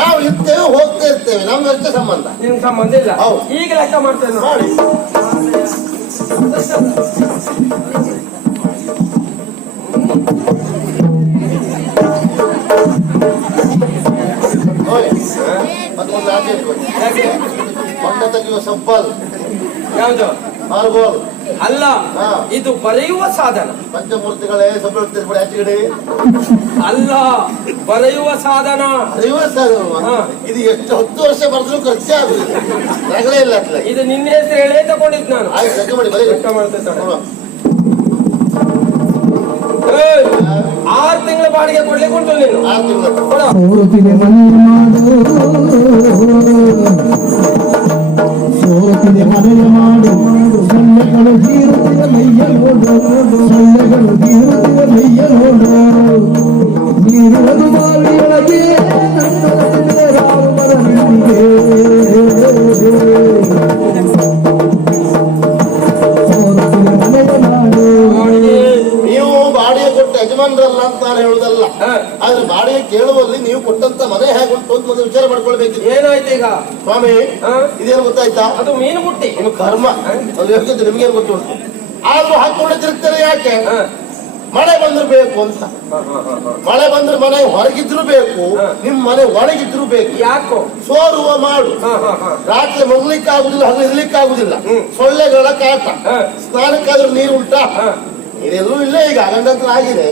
ನಾವು ಇರ್ತೇವೆ, ಹೋಗ್ತಾ ಇರ್ತೇವೆ, ನಮ್ಗೆ ಅಷ್ಟೇ ಸಂಬಂಧ. ನಿನ್ ಸಂಬಂಧ ಇಲ್ಲ. ಈಗ ಲೆಕ್ಕ ಮಾಡ್ತೇನೆ ಮಾಡಿ. ಮತ್ತೊಂದು ಆಚೆ ಇಟ್ಕೊಳ್ಳಿ. ಮೊನ್ನೆ ತೆಗೆಯುವ ಸಬ್ಬಲ್ ಯಾವುದು? ಮಾರ್ಬೋದು. ಅಲ್ಲ, ಹಾ. ಇದು ಬರೆಯುವ ಸಾಧನ. ಪಂಚಮೂರ್ತಿಗಳೇ ಸೊಬ್ಬಿ ಆಚೆಗಡೆ ಅಲ್ಲ, ಬರೆಯುವ ಸಾಧನ. ಹಾ. ಇದು ಎಷ್ಟು 10 ವರ್ಷ ಬರೆದ್ರು ಖರ್ಚೇ ಆಗುದಿಲ್ಲ, ರಗಳೆ ಇಲ್ಲ ಅಟ್ಲೆ. ಇದು ನಿನ್ನ ಹೆಸರು ಹೇಳೇ ತಗೊಂಡಿದ್ ನಾನು. ಆಯ್ತು, ಲೆಕ್ಕ ಮಾಡಿ ಬರೀ. ಲೆಕ್ಕ ಮಾಡ್ತೇನೆ. ನೋಡುವ. 6 ತಿಂಗಳ ಬಾಡಿಗೆ ಕೊಡ್ಲಿಕ್ಕೆ ಉಂಟು ನೀನು. 6 ತಿಂಗಳು ಕೊಡು. ಸೋತಿದೆ ಮನೆ ಮಾಡು, ಸೋತಿದೆ ಮನೆಯ ಮಾಡು, ಸೊಳ್ಳೆಗಳು ತೀರುತ್ತಿವೆ ಮೈಯ ನೋಡು, ಸೊಳ್ಳೆಗಳು ತೀರುತ್ತಿವೆ ಮೈಯ ನೋಡು, ನೀರುವುದು ಬಾವಿಯೊಳಗೆ ನನ್ನೊಳಗೆ ರಾರು ಮರಳಿಗೆ, ಸೋತಿದೆ ಮನೆಯ ಮಾಡು. ನೀವು ಬಾಡಿಗೆ ಕೊಟ್ಟು ಯಜಮಾನ್ರಲ್ಲ ಅಂತ ನಾನು ಹೇಳುದಲ್ಲ, ಆದ್ರೆ ಬಾಡಿಗೆ ಕೇಳುವಲ್ಲಿ ನೀವು ಕೊಟ್ಟಂತ ಮನೆ ಹೇಗುಂಟು ಅಂತ ಮೊದಲು ವಿಚಾರ ಮಾಡ್ಕೊಳ್ಬೇಕಿತ್ತು. ಏನಾಯ್ತು ಈಗ? ಸ್ವಾಮಿ, ಇದೇನು ಗೊತ್ತಾಯ್ತಾ? ಅದು ಮೀನು ಮುಟ್ಟಿ. ಇನ್ನು ಕರ್ಮ ಅದು ಹೇಳ್ತಿದ್ರೆ ನಿಮ್ಗೇನು ಗೊತ್ತುಂಟು. ಆದ್ರೂ ಹಾಕೊಂಡು ತಿರುಗ್ತಾರೆ ಯಾಕೆ? ಮಳೆ ಬಂದ್ರು ಬೇಕು ಅಂತ. ಮಳೆ ಬಂದ್ರೆ ಮನೆ ಹೊರಗಿದ್ರು ಬೇಕು, ನಿಮ್ ಮನೆ ಒಳಗಿದ್ರು ಬೇಕು. ಯಾಕೋ? ಸೋರುವ ಮಾಡು. ರಾತ್ರಿ ಮಗ್ಲಿಕ್ಕೆ ಆಗುದಿಲ್ಲ, ಹಗಲು ಇರ್ಲಿಕ್ಕೆ ಆಗುದಿಲ್ಲ, ಸೊಳ್ಳೆಗಳ ಕಾಟ. ಸ್ನಾನಕ್ಕಾದ್ರೂ ನೀರು ಉಂಟಾ? ನೀರೆಲ್ಲೂ ಇಲ್ಲ. ಈಗ ಗಂಡಂತ್ರ ಆಗಿದೆ,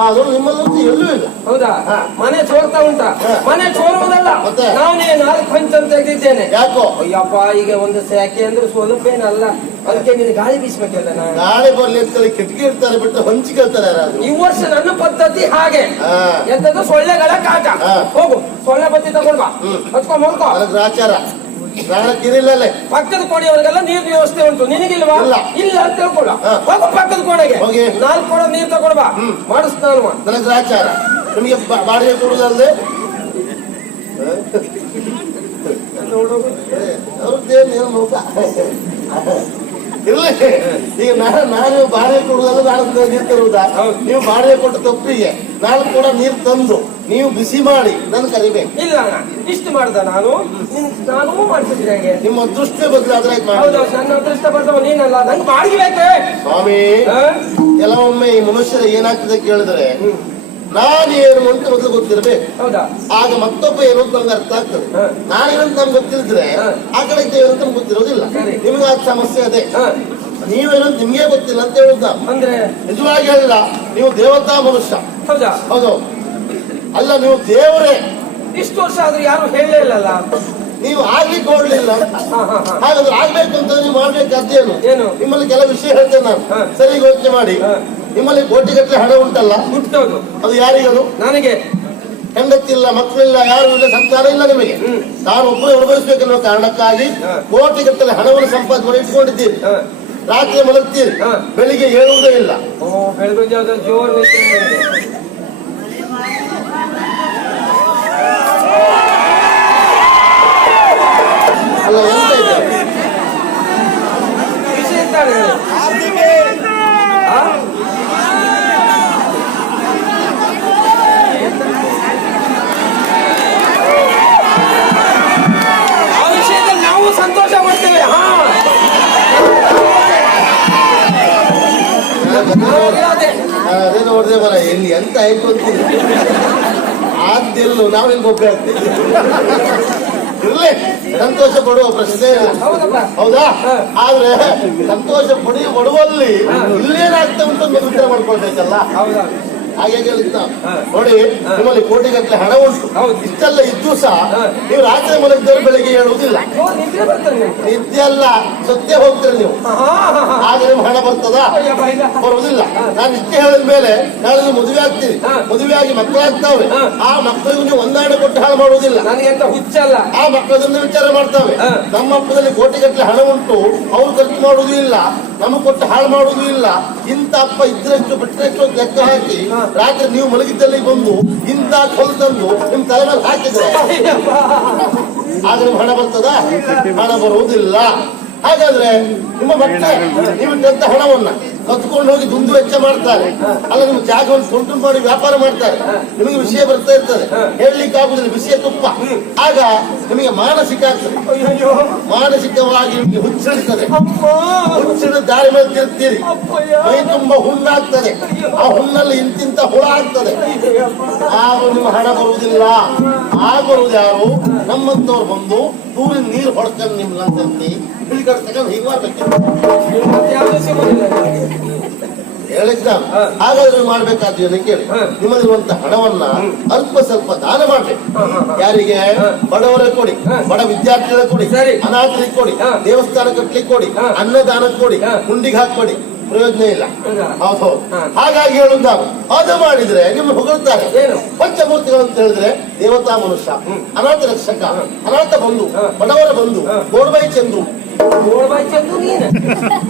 ಆದ್ರೂ ನಿಮ್ಮಲ್ಲಂತೂ ಎಲ್ಲೂ ಇಲ್ಲ. ಹೌದಾ? ಮನೆ ಚೋರ್ತಾ ಉಂಟಾ? ಮನೆ ಚೋರುವುದಲ್ಲ, ಮತ್ತೆ? ನಾನೇ 4 ಪಂಚ ಅಂತ ತೆಗೆದಿದ್ದೇನೆ. ಯಾಕೋ? ಅಯ್ಯಪ್ಪ, ಈಗ ಒಂದು ಸ್ಯಾಕೆ ಅಂದ್ರೆ ಸ್ವಲ್ಪ ಏನಲ್ಲ, ಅದಕ್ಕೆ ನೀನು ಗಾಳಿ ಬೀಸ್ಬೇಕಲ್ಲ. ನಾನು ಗಾಳಿ ಬರ್ಲಿ ಅಂತ ಕಿಟಕಿ ಇರ್ತಾರೆ ಬಿಟ್ಟು ಹಂಚಿ ಕೇಳ್ತಾರೆ ಯಾರಾದ್ರೂ. ಈ ವರ್ಷ ನನ್ನ ಪದ್ಧತಿ ಹಾಗೆ. ಹಾ. ಎಂತದ್ದು? ಸೊಳ್ಳೆಗಳ ಕಾಟ. ಹೋಗು, ಸೊಳ್ಳೆ ಬತ್ತಿ ತಗೊಳ್ಬಾ, ಹಚ್ಕೊಂಡ್ ಹೋಗ್ಕೋ. ನನಗೆ ಆಚಾರ, ಕಿರಿಲ್ಲೇ ಪಕ್ಕದ ಕೋಣೆಯವರಿಗೆಲ್ಲ ನೀರ್ ವ್ಯವಸ್ಥೆ ಉಂಟು, ನಿನಗಿಲ್ವಾ? ಇಲ್ಲ. ಇಲ್ಲ ಅಂತ ತಿಳ್ಕೊಳ್ಳ. ಹೋಗು ಪಕ್ಕದ ಕೋಣೆಗೆ, ಹೋಗಿ. 4 ಕೊಡ ನೀರ್ ತಗೊಳ್ಬಾ, ಮಾಡಿಸ್ತಾನ. ನನಗೆ ಆಚಾರ. ನಿಮಗೆ ಬಾಡಿಗೆ ಕೊಡುದಲ್ಲದೆ ಅವ್ರದ್ದೇನು ಮುಖ ಇರ್ಲಿ. ಈಗ ನಾನು ಬಾಡಿಗೆ ಕೊಡುದಲ್ಲ, ನಾನು ನೀರು ತರುವುದಾ? ನೀವು ಬಾಡಿಗೆ ಕೊಟ್ಟ ತಪ್ಪಿಗೆ ನಾನು ಕೂಡ ನೀರು ತಂದು ನೀವು ಬಿಸಿ ಮಾಡಿ ನನ್ ಕರಿಬೇಕು. ಇಲ್ಲ ಅಣ್ಣ, ಇಷ್ಟು ಮಾಡ್ದ ನಾನು ಮಾಡಿಸಿದ್ರೆ ಹೇಗೆ? ನಿಮ್ಮ ಅದೃಷ್ಟ ಬದಲಾದ್ರೆ ಹೌದು, ನನ್ನ ಅದೃಷ್ಟ ಬರ್ತವ ನೀನಲ್ಲ, ನಂಗೆ ಬಾಡಿಗೆ ಬೇಕೆ. ಸ್ವಾಮಿ, ಕೆಲವೊಮ್ಮೆ ಈ ಮನುಷ್ಯರ ಏನಾಗ್ತದೆ ಕೇಳಿದ್ರೆ ನಾನು ಏನು ಅಂತ ಮೊದಲು ಗೊತ್ತಿರ್ಬೇಕು. ಹೌದಾ? ಆಗ ಮತ್ತೊಬ್ಬ ಏನು ಅಂತ ನಮ್ಗೆ ಅರ್ಥ ಆಗ್ತದೆ. ನಾನೇನಂತ ನಮ್ಗೆ ಗೊತ್ತಿದ್ರೆ ಆ ಕಡೆ ಏನು ಅಂತ ನಮ್ಗೆ ಗೊತ್ತಿರೋದಿಲ್ಲ. ನಿಮ್ಗೆ ಆ ಸಮಸ್ಯೆ ಅದೇ, ನೀವೇನಂತ ನಿಮ್ಗೆ ಗೊತ್ತಿಲ್ಲ ಅಂತ ಹೇಳುದ. ಅಂದ್ರೆ ನಿಜವಾಗಿ ಹೇಳಿಲ್ಲ, ನೀವು ದೇವತಾ ಮನುಷ್ಯ. ಹೌದಾ? ಹೌದು. ಅಲ್ಲ, ನೀವು ದೇವರೇ. ಇಷ್ಟು ವರ್ಷ ಆದ್ರೂ ಯಾರು ಹೇಳಲೇ ಇಲ್ಲಲ್ಲ. ನೀವು ಆಗ್ಲಿಕ್ಕೆ ಹೊರಡ್ಲಿಲ್ಲ. ಹಾಗಾದ್ರೆ ಆಗ್ಬೇಕು ಅಂತ ನೀವು ಮಾಡ್ಬೇಕಾದ್ದೇನು? ಏನು? ನಿಮ್ಮಲ್ಲಿ ಕೆಲವು ವಿಷಯ ಹೇಳ್ತೇನೆ ನಾನು, ಸರಿ ಯೋಚನೆ ಮಾಡಿ. ನಿಮ್ಮಲ್ಲಿ ಕೋಟಿಗಟ್ಟಲೆ ಹಣ ಉಂಟಲ್ಲ, ಹುಟ್ಟೋದು ಅದು ಯಾರಿಗದು? ನನಗೆ. ಹೆಂಡತಿಲ್ಲ, ಮಕ್ಕಳಿಲ್ಲ, ಯಾರು ಇಲ್ಲ, ಸಂಸಾರ ಇಲ್ಲ ನಿಮಗೆ. ನಾನು ಒಬ್ಬರೇ ಅನುಭವಿಸಬೇಕೆನ್ನುವ ಕಾರಣಕ್ಕಾಗಿ ಕೋಟಿಗಟ್ಟಲೆ ಹಣವನ್ನು ಸಂಪಾದನೆ ಮಾಡಿ ಇಟ್ಕೊಂಡಿದ್ದೀರಿ. ರಾತ್ರಿ ಮಲಗ್ತೀರಿ, ಬೆಳಿಗ್ಗೆ ಹೇಳುವುದೇ ಇಲ್ಲ. ಬೆಳಗ್ಗೆ ಜೋರ್ ಅಲ್ಲ, ಎಂತ ಇದೆ ವಿಷಯ ಇದ್ದಾಳೆ. ಆ ವಿಷಯದಲ್ಲಿ ನಾವು ಸಂತೋಷ ಮಾಡ್ತೇವೆ. ಅದೇ ನೋಡಿದೆ ಬರ ಎಲ್ಲಿ ಎಂತ ಆಯ್ತು ಅಂತೀನಿ. ಆದ್ದೆಲ್ಲೂ ನಾವೇನು ಗೊಬ್ಬೆ ಆಗ್ತೇವೆ. ಇರ್ಲಿ, ಸಂತೋಷ ಪಡುವ ಪ್ರಶ್ನೆ ಇಲ್ಲ. ಹೌದಾ? ಆದ್ರೆ ಸಂತೋಷ ಪಡುವಲ್ಲಿ ಇಲ್ಲೇನಾಗ್ತಾ ಉಂಟು ಅಂತ ಉತ್ತರ ಮಾಡ್ಕೊಳ್ಬೇಕಲ್ಲ. ಹಾಗೆ ಹೇಳಿದ್ದ ನೋಡಿ, ನಿಮ್ಮಲ್ಲಿ ಕೋಟಿಗಟ್ಟಲೆ ಹಣ ಉಂಟು, ಇಷ್ಟೆಲ್ಲ ಇದ್ದು ಸಹ ನೀವು ರಾತ್ರಿ ಮಲಗಿದವರು ಬೆಳಿಗ್ಗೆ ಹೇಳುವುದಿಲ್ಲ. ನಿದ್ದೆ ಅಲ್ಲ, ಸತ್ಯ ಹೋಗ್ತೀರಿ ನೀವು. ಆಗ ನಿಮ್ಗೆ ಹಣ ಬರ್ತದಾ? ಬರುವುದಿಲ್ಲ. ನಾನು ಇಷ್ಟೇ ಹೇಳಿದ ಮೇಲೆ ನಾಳೆ ಮದುವೆ ಆಗ್ತೀರಿ, ಮದುವೆ ಆಗಿ ಮಕ್ಕಳಾಗ್ತಾವೆ. ಆ ಮಕ್ಕಳಿಗೂ ನೀವು ಹೊಂದಾಣಿಕೆ ಕೊಟ್ಟು ಹಾಳು ಮಾಡುವುದಿಲ್ಲ. ನನಗೆಂತ ಹುಚ್ಚಲ್ಲ. ಆ ಮಕ್ಕಳದನ್ನು ವಿಚಾರ ಮಾಡ್ತಾವೆ. ನಮ್ಮ ಅಪ್ಪದಲ್ಲಿ ಕೋಟಿಗಟ್ಟಲೆ ಹಣ ಉಂಟು, ಅವ್ರು ಖರ್ಚು ಮಾಡುವುದೂ ಇಲ್ಲ, ನಮಗೆ ಕೊಟ್ಟು ಹಾಳು ಮಾಡುವುದೂ ಇಲ್ಲ. ಇಂಥ ಅಪ್ಪ ಇದ್ರೆಷ್ಟು ಬಿಟ್ಟರೆಷ್ಟು ಲೆಕ್ಕ ಹಾಕಿ ರಾತ್ರಿ ನೀವು ಮಲಗಿದ್ದಲ್ಲಿ ಬಂದು ಇಂಥ ಕೊಲ್ ತಂದು ನಿಮ್ ತಲೆ ಮೇಲೆ ಹಾಕಿದ್ರೆ ಆಗ ನಿಮ್ ಹಣ ಬರ್ತದ? ಹಣ ಬರುವುದಿಲ್ಲ. ಹಾಗಾದ್ರೆ ನಿಮ್ಮ ಮಕ್ಕಳೇ ನೀವಿಟ್ಟಂತ ಹಣವನ್ನ ಕತ್ಕೊಂಡು ಹೋಗಿ ದುಂದು ವೆಚ್ಚ ಮಾಡ್ತಾರೆ. ಅಲ್ಲ, ನಿಮ್ಮ ಜಾಗವನ್ನು ತುಂಟು ಮಾಡಿ ವ್ಯಾಪಾರ ಮಾಡ್ತಾರೆ. ನಿಮಗೆ ವಿಷಯ ಬರ್ತಾ ಇರ್ತದೆ, ಹೇಳಲಿಕ್ಕೆ ಆಗುದಿಲ್ಲ, ವಿಷಯ ತುಪ್ಪ. ಆಗ ನಿಮಗೆ ಮಾನಸಿಕ ಆಗ್ತದೆ, ಮಾನಸಿಕವಾಗಿ ನಿಮಗೆ ಹುಚ್ಚಿಡ್ತದೆ. ಹುಚ್ಚಿಡ ದಾರಿ ಮೇಲೆ ತಿರುಗ್ತೀರಿ, ಮೈ ತುಂಬಾ ಹುಣ್ಣಾಗ್ತದೆ. ಆ ಹುಣ್ಣಲ್ಲಿ ಇಂತಿಂತ ಹುಳ ಆಗ್ತದೆ. ಆಗ ನಿಮ್ಮ ಹಣ ಬರುವುದಿಲ್ಲ. ಆಗ ಬರುವುದು ಯಾರು? ನಮ್ಮಂತವ್ರು ಬಂದು ದೂರಿನ ನೀರು ಹೊಡ್ಕೊಂಡು ನಿಮ್ಗೆ ಇಲ್ಲಿ ಕಡೆ ತಗೊಂಡು ಹೀಗೆ ಮಾಡ್ಬೇಕು ಮತ್ತೆ ಯಾವ್ದು ಸಿಗುದಿಲ್ಲ ನನಗೆ. ಹೇಳಿದ್ದ ಹಾ. ಹಾಗಾದ್ರೆ ಮಾಡ್ಬೇಕಾದ್ದು ಏನು ಕೇಳಿ ಹಾ. ನಿಮ್ಮಲ್ಲಿರುವಂತ ಹಣವನ್ನ ಅಲ್ಪ ಸ್ವಲ್ಪ ದಾನ ಮಾಡ್ಬೇಕು ಯಾರಿಗೆ ಬಡವರಿಗೆ ಕೊಡಿ ಹಾ. ಬಡ ವಿದ್ಯಾರ್ಥಿಗಳಿಗೆ ಕೊಡಿ ಸರಿ. ಅನಾಥರಿಗೆ ಕೊಡಿ ಹಾ. ದೇವಸ್ಥಾನ ಕಟ್ಲಿಕ್ಕೆ ಕೊಡಿ ಹಾ. ಅನ್ನದಾನಕ್ಕೆ ಕೊಡಿ ಹಾ. ಗುಂಡಿಗೆ ಹಾಕೊಡಿ ಪ್ರಯೋಜನ ಇಲ್ಲ ಹೌದಾ? ಹೌದು ಹಾ. ಹಾಗಾಗಿ ಹೇಳುದು ನಾವು ಅದು ಮಾಡಿದ್ರೆ ನಿಮ್ಮ ಹೊಗಳ್ತಾರೆ ಏನು? ಪಂಚಮೂರ್ತಿಗಳು ಅಂತ ಹೇಳಿದ್ರೆ ದೇವತಾ ಮನುಷ್ಯ ಅನಾಥ ರಕ್ಷಕ ಅನಾಥ ಬಂಧು ಹಾ. ಬಡವರ ಬಂಧು ಹಾ. ಗೋಡ್ಬೈ ಚಂದು ನೋಡ್ಬಾಯ್ ಚಂದು ನೀನು.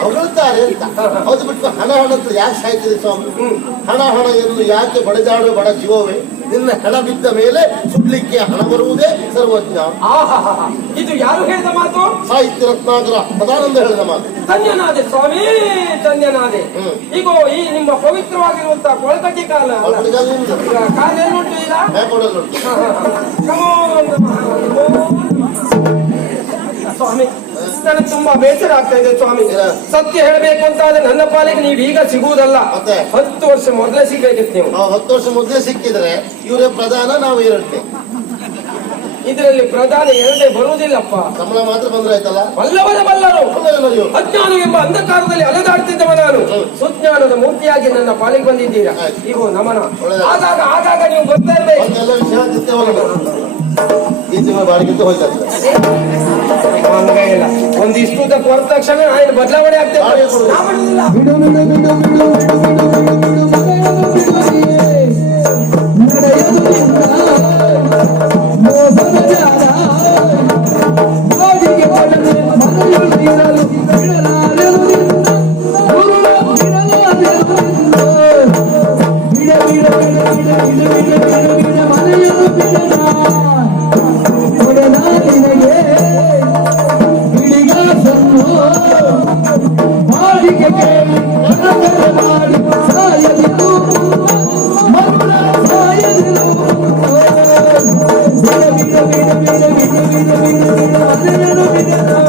ಹೊಗಳ್ತಾರೆ ಅಂತ ಹಾ, ಹಾ. ಅದು ಬಿಟ್ಟು ಹಣ ಹತ್ರ ಯಾಕೆ ಸಾಯ್ತಿದೆ ಸ್ವಾಮಿ ಹ್ಮ್. ಹಣ ಎಂದು ಯಾಕೆ ಬಡದಾಡುವ ಬಡ ಜೀವವೇ ನಿನ್ನ ಹೆಣ ಬಿದ್ದ ಮೇಲೆ ಸುಡ್ಲಿಕ್ಕೆ ಹಣ ಬರುವುದೇ ಸರ್ವಜ್ಞ ಆಹಾಹಾ. ಇದು ಯಾರು ಹೇಳಿದ ಮಾತು? ಸಾಹಿತ್ಯ ರತ್ನಾಕರ ಸದಾನಂದ ಹೇಳಿದ ಮಾತು ಧನ್ಯನಾದೆ ಸ್ವಾಮಿ, ಧನ್ಯನಾದೆ. ಹ್ಮ್. ಈಗ ಈ ನಿಮ್ಮ ಪವಿತ್ರವಾಗಿರುವಂತಹ ಕೊಳಕಟ್ಟಿ ಕಾಲ ಅಲ್ಲ? ಅವಳಿಗಲ್ಲಿಂದ ಈಗ ಕಾಲ ಏನುಂಟು ಈಗ? ಕೊಡಲು ಹಾ, ಹಾ, ಹಾ. Come on, ಸ್ವಾಮಿ ನನಗೆ ತುಂಬಾ ಬೇಸರ ಆಗ್ತಾ ಇದೆ ಸ್ವಾಮಿ. ಏನ? ಸತ್ಯ ಹೇಳಬೇಕು ಅಂತ ಆದ್ರೆ ನನ್ನ ಪಾಲಿಗೆ ನೀವು ಈಗ ಸಿಗುವುದಲ್ಲ, ಮತ್ತೆ? 10 ವರ್ಷ ಮೊದಲೇ ಸಿಗ್ಬೇಕಿತ್ತು ನೀವು. ನಾವು 10 ವರ್ಷ ಮೊದಲೇ ಸಿಕ್ಕಿದ್ರೆ ಇವರೇ ಪ್ರಧಾನ ನಾವು ಎರಡನೇ ಇದರಲ್ಲಿ ಪ್ರಧಾನ ಎರಡೇ ಬರುವುದಿಲ್ಲಪ್ಪ. ಸಂಬಳ ಮಾತ್ರ ಬಂದ್ರೆ ಆಯ್ತಲ್ಲ ಬಲ್ಲವರ ಬಲ್ಲರು ನೀವು ಅಜ್ಞಾನವೆಂಬ ಅಂಧಕಾರದಲ್ಲಿ ಅಲೆದಾಡ್ತಿದ್ದವ ನಾನು ಸುಜ್ಞಾನದ ಮೂರ್ತಿಯಾಗಿ ನನ್ನ ಪಾಲಿಗೆ ಬಂದಿದ್ದೀರಾ. ಆಯ್ತು. ಈಗ ನಮನ ಒಳ್ಳೆದಾಯ್ತು. ಆಗಾಗ ನೀವು ಬರ್ತಾ ಇರ್ಬೇಕು. ಎಲ್ಲ ವಿಷಯ ನಿತ್ಯವಲ್ಲ ಈ ತಿಂಗಳ ಬಾಡಿಗಿಂತ ಹೋಯ್ತದೆ ಹಂಗಾಗಿಲ್ಲ, ಒಂದಿಷ್ಟು ಹೊರ ತಕ್ಷಣ ఆయన ಬದಲಾವಣೆ ಆಗ್ತೇವೆ. ಬಾಡಿಗೆ ಕೊಡುದು. ನಾ ಮಾಡುದಿಲ್ಲ. ಬಿಡು ಬಿಡು ಬಿಡು ಬಿಡು ಬಿಡು ಬಿಡು ನಡೆಯದು ಮೋಸದ ಜಾಲ ಬಾಡಿಗೆ ಕೊಡದೆ ಮನೆಯಲ್ಲಿರಲು ಬಿಡಲಾರೆನು ನಿನ್ನ ಗುರುಳ ಬಿಡಲಾರೆನು ನಿನ್ನ ಬಿಡ ಬಿಡ ಬಿಡ ಬಿಡ ಬಿಡ ಬಿಡ ಬಿಡ ಬಿಡ ಮನೆಯನ್ನು ಬಿಡಲ ಕೊಡಲ ನಿನಗೆ ಬಿಡಿಗಾಸನ್ನು ಬಾಡಿಗೆ ಕೇಳಿ ಕನಕರ ಮಾಡಿ ಸಾಯದಿರು ಮರುಳ ಸಾಯದಿರು ಬಿಡ ಬಿಡ ಬಿಡ ಬಿಡ ಬಿಡ ಬಿಡ ಬಿಡ ಬಿಡ ಮನೆಯನ್ನು ಬಿಡಲ